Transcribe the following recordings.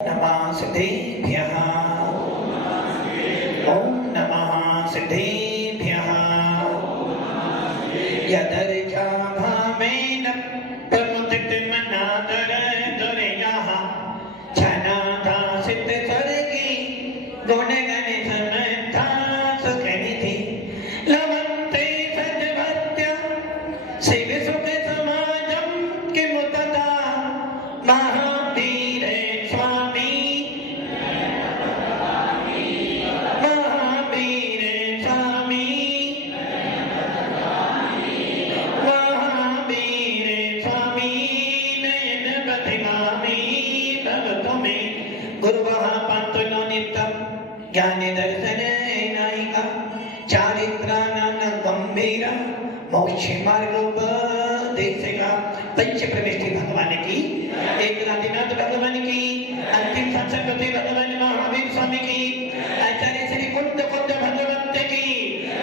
नमः सिद्धेभ्यः ओम नमः सिद्धेभ्यः यदर्चा भावेन प्रमुदित मनादर दुर्यः छनाथा सिद्ध स्वर्गी गुणगण समर्था सुखनिधि लवन्ते सद्भक्त्या शिव सुख समाजं किमुतता महावीर स्वामी महावीर स्वामी महावीर स्वामी नयन बधिगामी भवतु मे गुरुवः पान्तुनो नित्यं ज्ञान दर्शन नायिका चारित्राणां गंभीर मोक्ष मार्गोपदेशिका पंच प्रविष्टि भगवान की एक आदिनाथ भगवान की अंतिम सत्संगति भगवान महावीर स्वामी की आचार्य श्री कुंद भगवंत की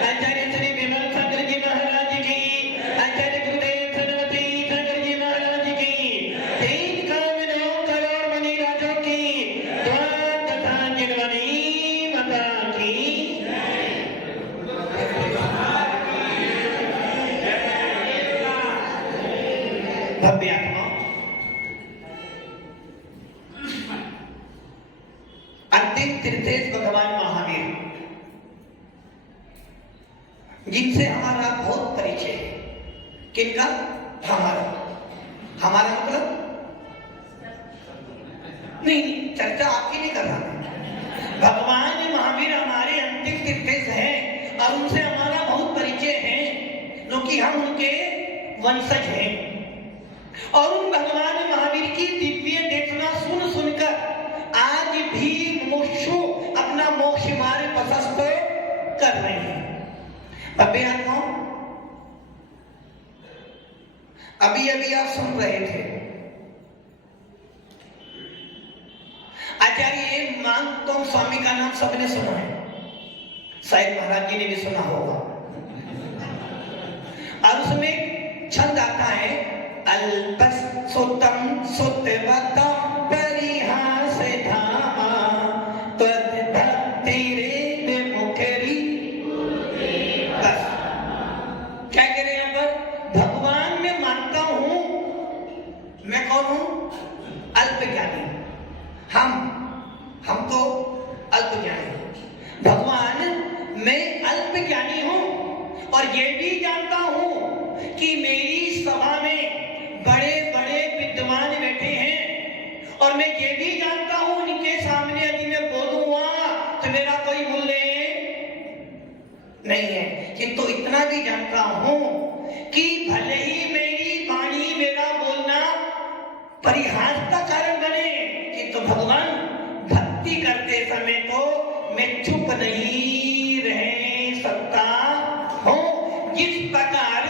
आचार्य श्री विमल सागर जी महाराज की आचार्य गुरुदेव सरस्वती सागर जी महाराज की तीन करोड़ करोड़ मणि राजों की द्वादशांजलि माता की भव्य आत्मा अंतिम तीर्थेश भगवान महावीर जिनसे हमारा बहुत परिचय है। किनका? हमारा हमारा मतलब नहीं, चर्चा आपकी नहीं कर रहा मैं। भगवान महावीर हमारे अंतिम तीर्थेश हैं और उनसे हमारा बहुत परिचय है क्योंकि हम उनके वंशज हैं और उन भगवान महावीर की दिव्य देशना सुन सुनकर आज भी मुमुक्षु अपना मोक्ष मार्ग प्रशस्त कर रहे हैं। अभी अभी आप सुन रहे थे आचार्य मानतोम स्वामी का नाम सबने सुना है, शायद महाराज जी ने भी सुना होगा। और उसमें छंद आता है अल्पस सुतम सुतवतम परिहास धामा तद्भक्ति रे मुखरी। बस क्या कह रहे हैं यहाँ पर? भगवान में मानता हूं, मैं कौन हूं? अल्प ज्ञानी। हम तो अल्प ज्ञानी। भगवान मैं अल्प ज्ञानी हूं और ये भी जानता हूं कि मेरी सभा में बड़े बड़े विद्वान बैठे हैं और मैं ये भी जानता हूं उनके सामने यदि मैं बोलूंगा तो मेरा कोई मूल्य नहीं है, किंतु इतना भी जानता हूं कि भले ही मेरी वाणी मेरा बोलना परिहास का कारण बने किंतु भगवान भक्ति करते समय तो मैं चुप नहीं रह सकता हूं। जिस प्रकार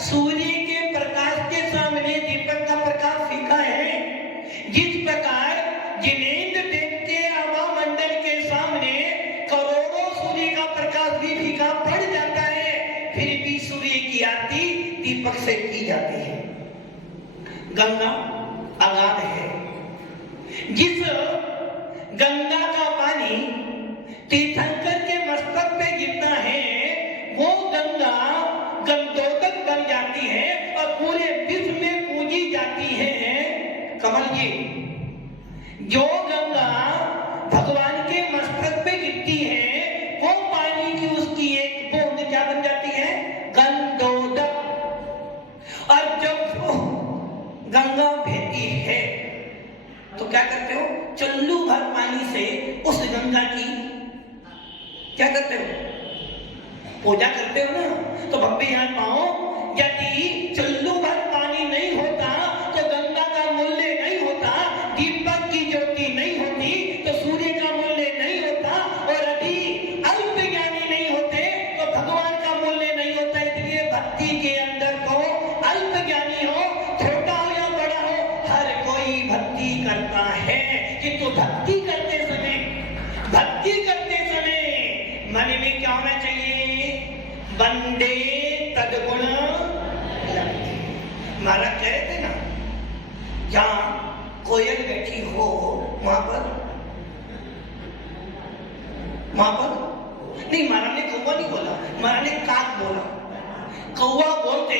सूर्य के प्रकाश के सामने दीपक का प्रकाश फीका है, जिस प्रकार जिनेंद्र देखते हवा मंडल के सामने करोड़ों सूर्य का प्रकाश भी फीका पड़ जाता है, फिर भी सूर्य की आरती दीपक से की जाती है। गंगा अगाध है, जिस गंगा का पानी तीर्थंकर के मस्तक पे गिरता है वो गंगा गंगोदक बन जाती है और पूरे विश्व में पूजी जाती है। कमल जी, जो गंगा भगवान के मस्तक पे गिरती है वो पानी की उसकी एक बूंद क्या बन जाती है? गंगोदक। और जब गंगा बहती है तो क्या करते हो? चुल्लू भर पानी से उस गंगा की क्या करते हो? पूजा करते हो ना। तो भक्ति यहाँ पाओ, यदि चुल्लू भर पानी नहीं होता तो गंगा का मूल्य नहीं होता, दीपक की ज्योति नहीं होती तो सूर्य का मूल्य नहीं होता और यदि अल्प ज्ञानी नहीं होते तो भगवान का मूल्य नहीं होता। इसलिए भक्ति के अंदर तो अल्प ज्ञानी हो, छोटा हो या बड़ा हो, हर कोई भक्ति करता है, किंतु भक्ति करते समय मन में क्या होना चाहिए? वंदे तद्गुण लब्धि। महाराज कह रहे थे ना, जहां कोयल बैठी हो वहां पर वहां पर नहीं, महाराज ने कौवा नहीं बोला, महाराज ने काक बोला। कौवा बोलते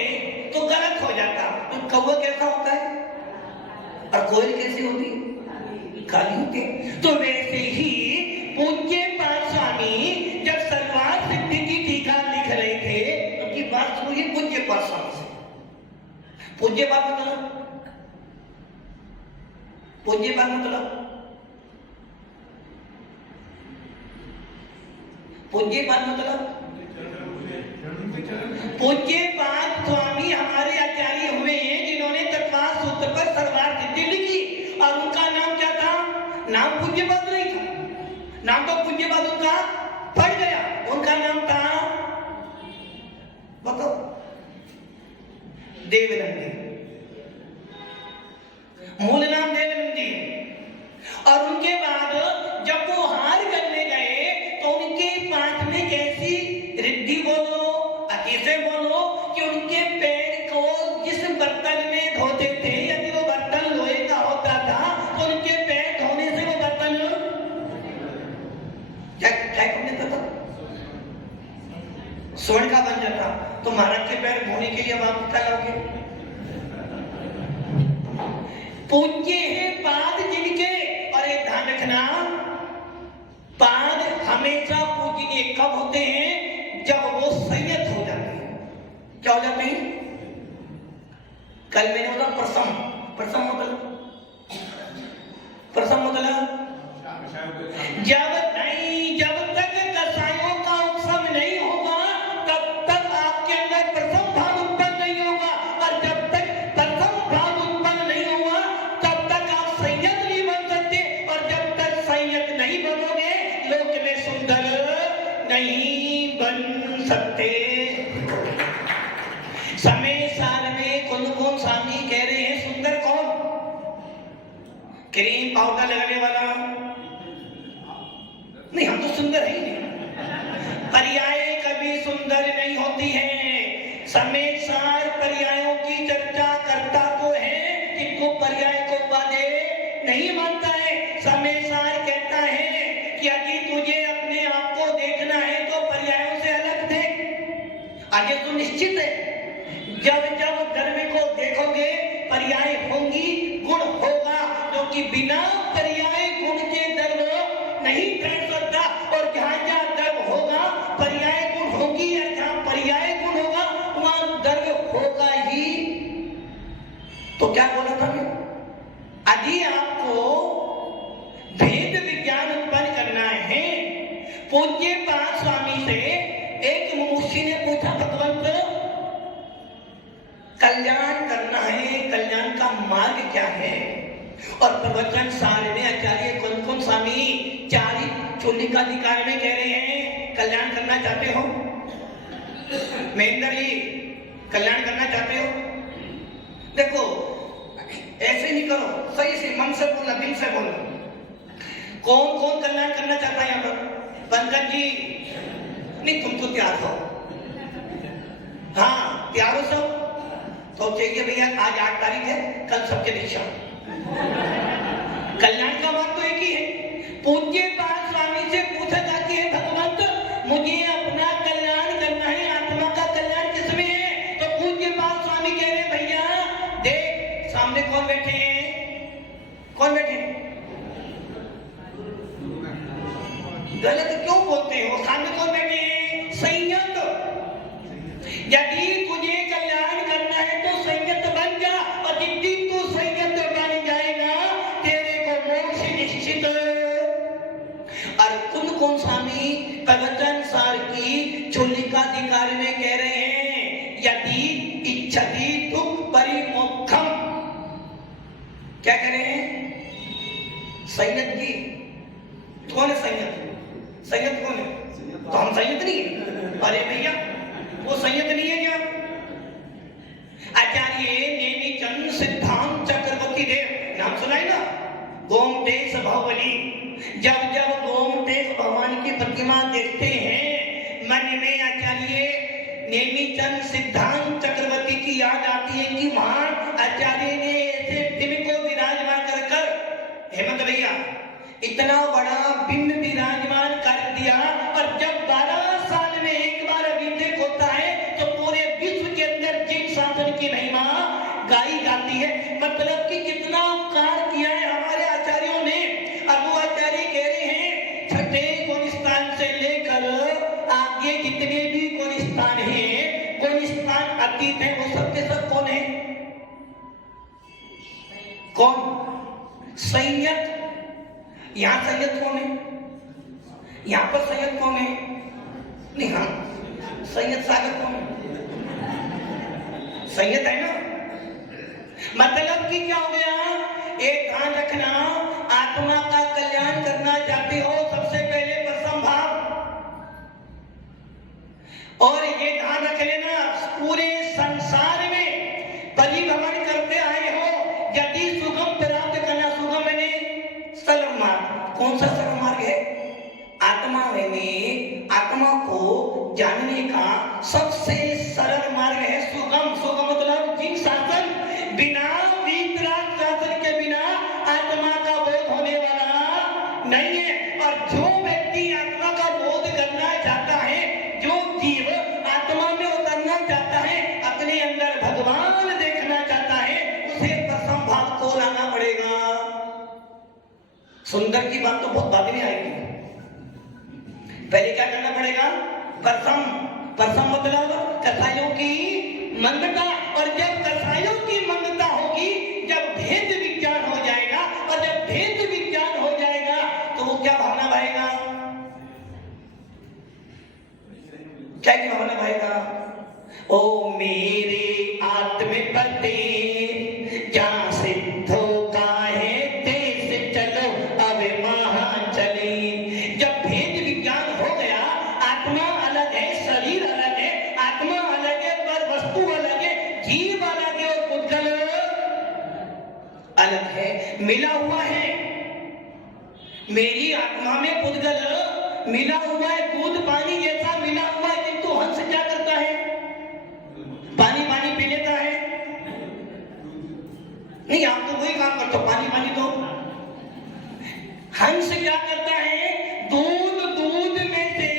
तो गलत हो जाता, तो कौवा कैसा होता है और कोयल कैसी होती है? काली होती है। तो वैसे ही पूज्य पाद स्वामी जब सर्वार्थ सिद्धि की टीका लिख रहे थे, उनकी बात सुनिए पूज्य पाद स्वामी से। पूज्य पाद मतलब, पूज्य पाद मतलब, पूज्य पाद मतलब, पूज्य पाद स्वामी हमारे आचार्य हुए हैं जिन्होंने तत्वार्थ सूत्र पर सर्वार्थ सिद्धि लिखी, और उनका नाम क्या था? नाम पूज्य पाद नहीं था, नाम तो पूज्य पाद उनका पड़ गया, उनका नाम था बताओ देवनंदी, मूल नाम देवनंदी। और उनके बाद जब वो हार करने गए तो उनके पाठ में कैसी रिद्धि बोलो, अतिशय बोलो कि उनके पैर को जिस बर्तन में धोते थे, यदि वो बर्तन लोहे का होता था तो उनके पैर धोने से वो बर्तन क्या कर देता था? स्वर्ण का बन जाता। तो महाराज के पैर धोने के लिए अब आप क्या करोगे? पूज्य है पाद जिनके, और एक ध्यान रखना, पाद हमेशा पूजनीय कब होते हैं? जब वो संयत हो जाते हैं। क्या हो जाते हैं? कल मैंने बोला प्रसम, प्रसम मतलब, प्रसम मतलब जब तक कसायों का उत्सव नहीं होगा तब तक आपके अंदर प्रथम भाव उत्पन्न नहीं होगा, और जब तक प्रथम भाव उत्पन्न नहीं होगा तब तक आप संयत नहीं बन सकते, और जब तक संयत नहीं बनोगे लोक में सुंदर नहीं बन सकते। समय सार में कौन स्वामी कह रहे हैं सुंदर कौन? क्रीम पाउडर लगाने वाला नहीं, हम तो सुंदर ही नहीं। पर्याय कभी सुंदर नहीं होती है। समय सार पर्यायों की चर्चा करता तो है किंतु पर्याय को बाधे नहीं मानता है। समय सार कहता है कि यदि तुझे अपने आप को देखना है तो पर्यायों से अलग देख। आगे तो निश्चित है, जब जब द्रव्य को देखोगे पर्याय होंगी, गुण होगा, क्योंकि बिना पर्याय गुण के द्रव्य नहीं बैठ सकता, और जहां जहां द्रव्य होगा पर्याय गुण होगी, या जहां पर्याय गुण होगा वहां द्रव्य होगा ही। तो क्या बोला था मैं? यदि आपको भेद विज्ञान उत्पन्न करना है, पूज्य पाद स्वामी से एक मुमुक्षु ने पूछा, भगवंत कल्याण करना है, कल्याण का मार्ग क्या है? और प्रवचन सार में आचार्य कौन स्वामी चारि चूलिकाधिकार में कह रहे हैं कल्याण करना चाहते हो? महेंद्र जी कल्याण करना चाहते हो? देखो ऐसे नहीं करो, सही से मन से बोलना, दिल से बोलना। कौन कौन कल्याण करना चाहता है यहाँ पर? पंकज जी नहीं, तुम तो तैयार हो? हाँ तैयार हो सब? तो चाहिए भैया आज 8 तारीख है, कल सबके दीक्षा। कल्याण का बात तो एक ही है। पूज्य पाद स्वामी से पूछा जाती है, भगवंत मुझे अपना कल्याण करना है, आत्मा का कल्याण किसमें है? तो पूज्य पाद स्वामी कह रहे भैया देख सामने कौन बैठे हैं? कौन बैठे हैं? गलत क्यों बोलते हो? सामने कौन बैठे हैं? संयत। यदि तुझे कल्याण करना है तो संयत बन जा, और जिस दिन तू संयत बन जाएगा तेरे को मोक्ष निश्चित। और कौन स्वामी प्रवचन सार की चूलिकाधिकार में कह रहे हैं, यदि इच्छति दुख परिमोक्षम। क्या कह रहे हैं? संयत की कौन है? संयत संयत कौन है? तो हम संयत नहीं है? अरे भैया वो संयत नहीं है क्या? आचार्य नेमिचंद सिद्धांत चक्रवर्ती देव नाम सुनाई ना? गोमटेश भवली, जब जब गोमटेश भगवान की प्रतिमा देखते हैं मन में आचार्य नेमिचंद सिद्धांत चक्रवर्ती की याद आती है कि वहां आचार्य ने ऐसे बिंब को विराजमान कर हेमंत भैया इतना बड़ा बिंब विराजमान कर दिया। और जब 12 साल में एक बार अभिषेक होता है तो पूरे विश्व के अंदर जिन शासन की महिमा गाई जाती है। मतलब कि कितना उपकार किया है हमारे आचार्यों ने। अब वो आचार्य कह रहे हैं छठे गुणस्थान से लेकर आगे जितने भी गुणस्थान हैं, गुणस्थान अतीत है, वो सब के सब कौन है? कौन? संयत। यहां संयत कौन है? यहां पर संयत कौन है? नहीं, हाँ, संयत सागर कौन है? संयत है ना। मतलब कि क्या हो गया? एक ध्यान रखना, आत्मा का कल्याण करना चाहते हो सबसे पहले प्रथम भाव, और ये ध्यान रख लेना पूरे संसार में परिभ्रमण करते आए हो। यदि सुगम प्राप्त करना, सुगम मैंने सरल मार्ग। कौन सा सरल मार्ग है? आत्मा में आत्मा को जानने का सबसे सरल मार्ग है सुगम। सुगम मतलब जिन शासन, बिना वीतराग शासन के बिना आत्मा का बोध होने वाला नहीं है। और जो व्यक्ति आत्मा का बोध करना चाहता है, जो जीव आत्मा में उतरना चाहता है, अपने अंदर भगवान देखना चाहता है, उसे प्रथम भाव को लाना पड़ेगा। सुंदर की बात तो बहुत बाद में आएगी, पहले क्या करना पड़ेगा? प्रथम। प्रथम मतलब कसाइयों की मंदता। और जब कसाइयों की मंदता होगी, जब भेद विज्ञान हो जाएगा, और जब भेद विज्ञान हो जाएगा तो वो क्या भावना भाएगा? क्या की भावना भाएगा? ओ मेरे आत्मपते जहां सिद्धो का है देश चलो अब वहां चले। जब भेद विज्ञान हो गया, आत्मा अलग है, शरीर अलग है, आत्मा अलग है, पर वस्तु अलग है, जीव अलग है, और पुद्गल अलग है, मिला हुआ है। मेरी आत्मा में पुद्गल मिला हुआ है, दूध पानी जैसा मिला हुआ है। किंतु हंस क्या करता है? पानी पानी पी लेता है। नहीं, आप तो वही काम करते हो, पानी पानी दो। हंस क्या करता है? दूध में से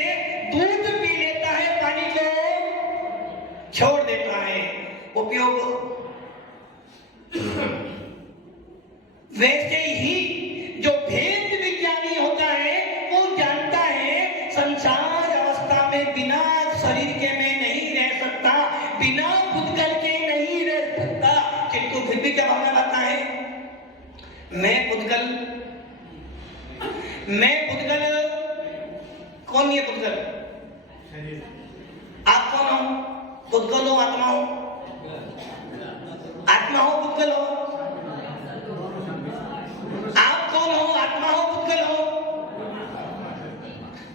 दूध पी लेता है, पानी को छोड़ देता है। उपयोग वैसे ही जो भेद विज्ञानी होता है वो जानता है संसार अवस्था में बिना शरीर के मैं नहीं रह सकता, बिना पुद्गल के नहीं रह सकता। किंतु फिर भी क्या भावना आता है? मैं पुद्गल। कौन है पुद्गल? आप कौन हो? पुद्गल हो, आत्मा हो? आत्मा हो, पुद्गल हो? आप कौन हो? आत्मा हो, पुद्गल हो?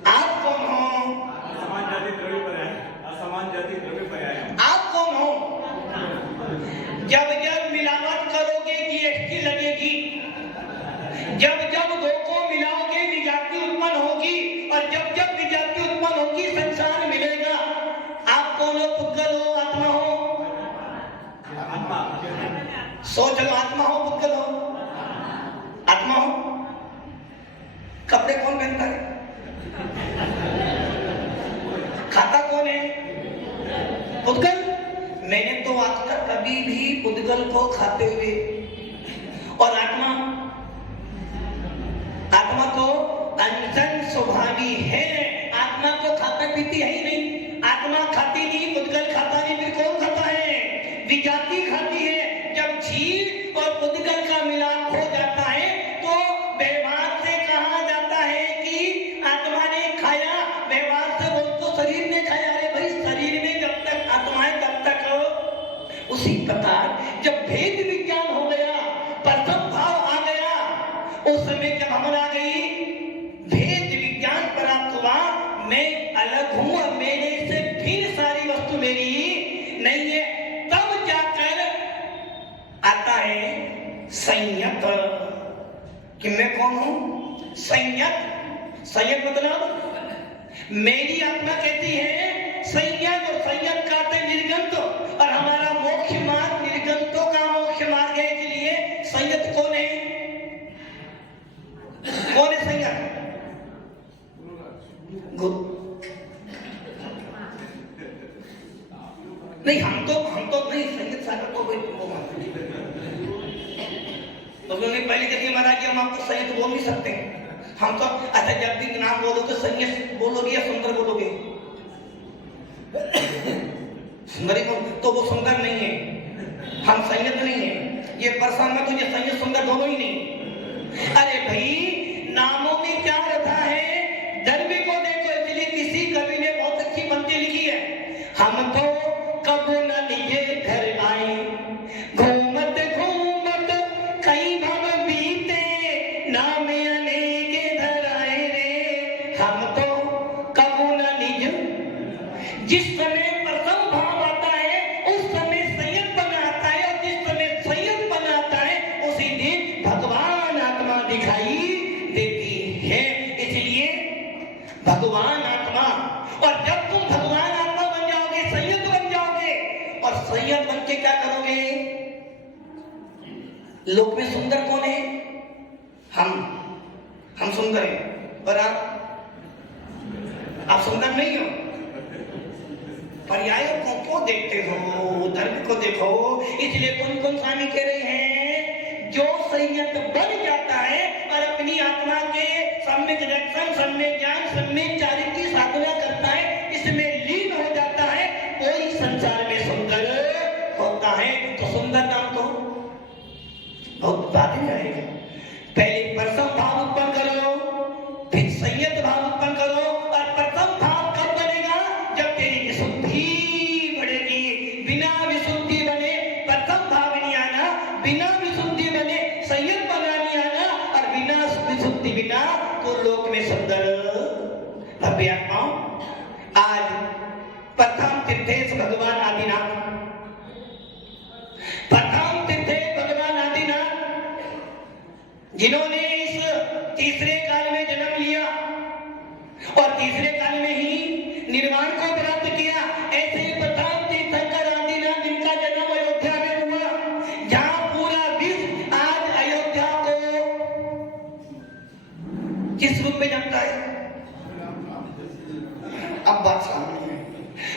आप कौन हो? असमान जाति द्रव्य पर्याय, असमान जाति द्रव्य पर्याय। आप कौन हो? जब जब मिलावट करोगे जीएसटी लगेगी, जब जब दो को मिलाओगे विजाति उत्पन्न होगी, और जब जब विजाति उत्पन्न होगी संसार मिलेगा। आप कौन हो? पुद्गल हो, आत्मा हो? आत्मा। सोच लो, आत्मा हो, पुद्गल हो? आत्मा हो। कपड़े कौन पहनता है? खाता कौन है? पुद्गल। मैंने तो आज तक कभी भी पुद्गल को खाते हुए, और आत्मा तो अनशन स्वभावी है, आत्मा तो खाता पीती है ही नहीं। आत्मा खाती नहीं, पुद्गल खाता नहीं, फिर कौन खाता है? विजाति खाती है। जब जीव और पुद्गल का मिलाप हो जाता है तो व्यवहार से कहा जाता है कि आत्मा ने खाया, व्यवहार से बोल तो शरीर ने खाया। अरे भाई, शरीर में जब तक आत्मा है तब तक उसी प्रकार जब भेद विज्ञान हो गया, प्रथम भाव आ गया, उस समय जब हमन आ गई, भेद विज्ञान प्राप्त हुआ, मैं अलग हूं और मेरे से फिर सारी वस्तु मेरी नहीं है, तब जाकर आता है संयत। कि मैं कौन हूं? संयत। संयत मतलब मेरी आत्मा कहती है संयत, और संयत का अर्थ निर्गंत, और हमारा मोक्ष मार्ग निर्गंतों का मोक्ष मार्ग है। इसलिए संयत कौन है? कौन है संयत? नहीं, हम तो नहीं, संगीत सागर को कोई वो मानते नहीं। तो उन्होंने पहले जब ये माना कि हम आपको संगीत बोल नहीं सकते, हम तो अच्छा जब भी नाम बोलोगे संगीत बोलोगे या सुंदर बोलोगे? सुंदरी तो वो सुंदर नहीं है, हम संगीत नहीं है। ये प्रसंग में तो ये संगीत सुंदर दोनों ही नहीं। अरे भाई नामों में क्या रखा है, धर्म को देखो। इसलिए किसी कवि ने बहुत अच्छी पंक्ति लिखी है, हम तो कब न निजे घर आए, घूमत घूमत कई भव बीते, नाम अनेक धर आए रे। हम तो कब न निज, जिस समय प्रथम भाव आता है उस समय संयत बनाता है, और जिस समय संयत बनाता है उसी दिन भगवान आत्मा दिखाई देती है। इसलिए भगवान आत्मा, और जब तुम भगवान आत्मा बन जाओगे, संयत बन जाओगे, और संयत बन के क्या करोगे? लोक में सुंदर कौन है? हम सुंदर हैं, पर आप सुंदर नहीं हो। पर्यायों को क्यों देखते हो, धर्म को देखो। इसलिए कौन स्वामी कह रहे हैं, जो संयत बन जाता है और अपनी आत्मा के सम्यक दर्शन, सम्यक ज्ञान, सम्यक चारित्र की साधना करता है, इसमें लीन हो जाता है, कोई संसार में सुंदर होता है। तो सुंदर नाम तो बहुत बाद में आएगा। पहले प्रथम भाव उत्पन्न करो, फिर संयत भाव उत्पन्न करो। और प्रथम भाव कब बनेगा? जब तेरी विशुद्धि बढ़ेगी। बिना विशुद्धि बने प्रथम भाव नहीं आना, बिना विशुद्धि बने संयत बना नहीं आना, और बिना विशुद्धि बिना तो लोक में सुंदर भव्य आत्माओं। आज प्रथम तीर्थेश भगवान आदिनाथ, प्रथम तीर्थेश भगवान आदिनाथ, जिन्होंने इस तीसरे काल में जन्म लिया और तीसरे काल में ही निर्वाण को प्राप्त किया, ऐसे प्रथम तीर्थंकर आदिनाथ जिनका जन्म अयोध्या में हुआ, जहां पूरा विश्व आज अयोध्या को किस रूप में जानता है? अब बात सामने है।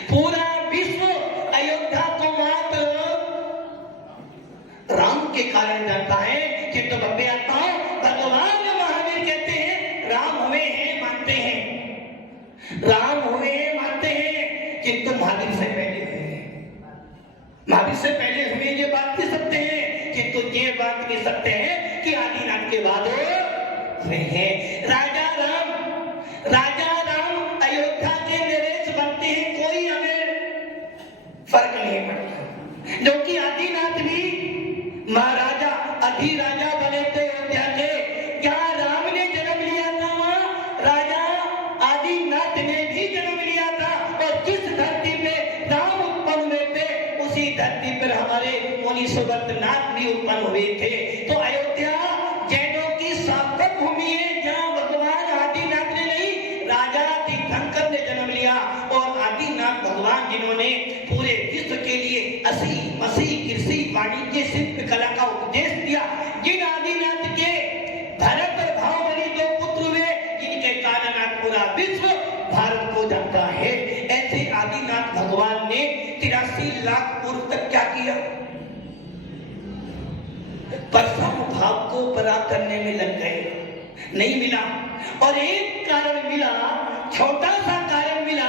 पूरा विश्व अयोध्या को मात्र राम के कारण जानता है। चित्त भव्य आत्माओं, भगवान महावीर कहते हैं राम हुए हैं मानते हैं, राम हुए हैं मानते हैं, किंतु महावीर से पहले हुए, महावीर से पहले हुए ये बात नहीं सकते हैं, किंतु ये बात नहीं सकते हैं कि आदिनाथ के बाद हुए हैं। राजा राम अयोध्या के नरेश बनते हैं, कोई हमें फर्क नहीं पड़ता। जो कि आदिनाथ भी महाराजा अधिराजा बने थे अयोध्या के। जहां राम ने जन्म लिया था वहां राजा आदिनाथ ने भी जन्म लिया था, और जिस धरती पे राम उत्पन्न हुए थे उसी धरती पर हमारे मुनि सुगतनाथ भी उत्पन्न हुए थे। तो अयोध्या जैनों की सार्थक भूमि है, जहां भगवान आदिनाथ ने नहीं, राजा तीर्थंकर ने जन्म लिया। और आदिनाथ भगवान जिन्होंने पूरे विश्व के लिए असी मसीह कृषि वाणिज्य शिल्प कला का उपदेश दिया, जिन आदिनाथ के भरत और भावबली दो पुत्र हुए, जिनके कारण आज पूरा विश्व भारत को जानता है, ऐसे आदिनाथ भगवान ने 83 लाख पूर्व तक क्या किया? प्रथम भाव को प्राप्त करने में लग गए, नहीं मिला। और एक कारण मिला, छोटा सा कारण मिला,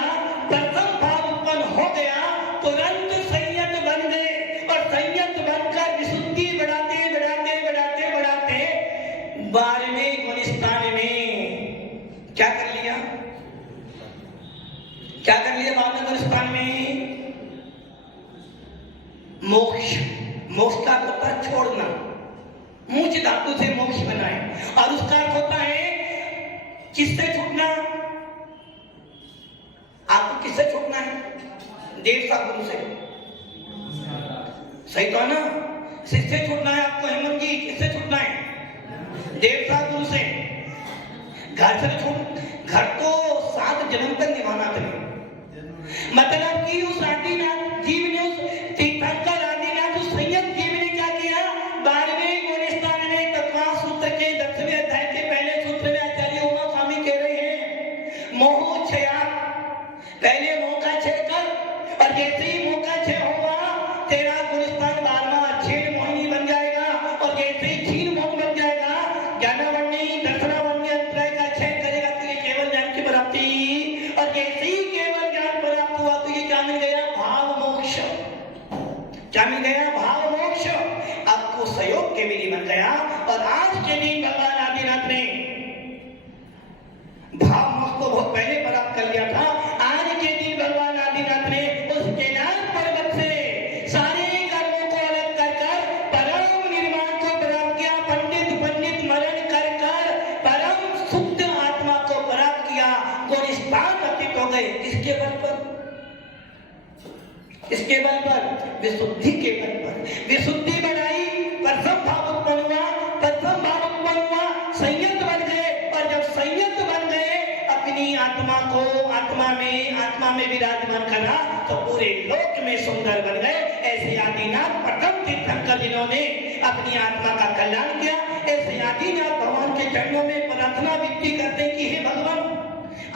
प्रथम भाव उत्पन्न हो गया, तुरंत संयत बन गए, और संयत बनकर विशुद्धि बढ़ाते बढ़ाते बढ़ाते बढ़ाते 12वें गुणस्थान में क्या कर लिया? क्या कर लिया 12वें गुणस्थान में? मोक्ष। मोक्ष का होता है छोड़ना, मूच धातु से मोक्ष बनाए, और उसका अर्थ होता है किससे छूटना? आपको किससे छूटना है? देव सा गुरु से, सही तो है ना? किससे छूटना है आपको हेमंत जी? किससे छूटना है? देव सा गुरु से। घर से छूट, घर तो 7 जन्म तक निभाना था। मतलब कि उस आदिनाथ जीव ने, उस तीर्थंकर आदिनाथ उस संयत जीव ने क्या किया? 12वें गुणस्थान में तत्वा सूत्र के 10वें अध्याय के पहले सूत्र में आचार्य उमा स्वामी कह रहे हैं, मोह क्षया, पहले मोह का क्षय कर, और जैसे ही मोह का क्षय हो भाव मुक्त तो बहुत पहले प्राप्त कर लिया था। आज के दिन भगवान आदिनाथ ने उस कैलाश पर्वत से सारे कर्मों को अलग कर परम निर्वाण को प्राप्त किया। पंडित पंडित मरण कर परम शुद्ध आत्मा को प्राप्त किया। गोरिस्तान अतीत हो गए। इसके बल पर, इसके बल पर, विशुद्धि के बल पर विशुद्धि बनाई, प्रथम भाव उत्पन्न हुआ, प्रथम भाव उत्पन्न हुआ, संयत बन गए। और जब संयत बन गए, अपनी आत्मा को आत्मा में विराजमान करा तो पूरे लोक में सुंदर बन गए। ऐसे आदिनाथ प्रथम तीर्थंकर जिन्होंने अपनी आत्मा का कल्याण किया, ऐसे आदिनाथ भगवान के चरणों में प्रार्थना विनती करते कि हे भगवान,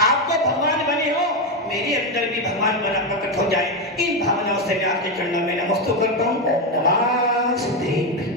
आप तो भगवान बने हो, मेरे अंदर भी भगवान बना प्रकट हो जाए। इन भावनाओं से मैं आपके चरणों में नमस्कार करता हूँ। नमस्ते।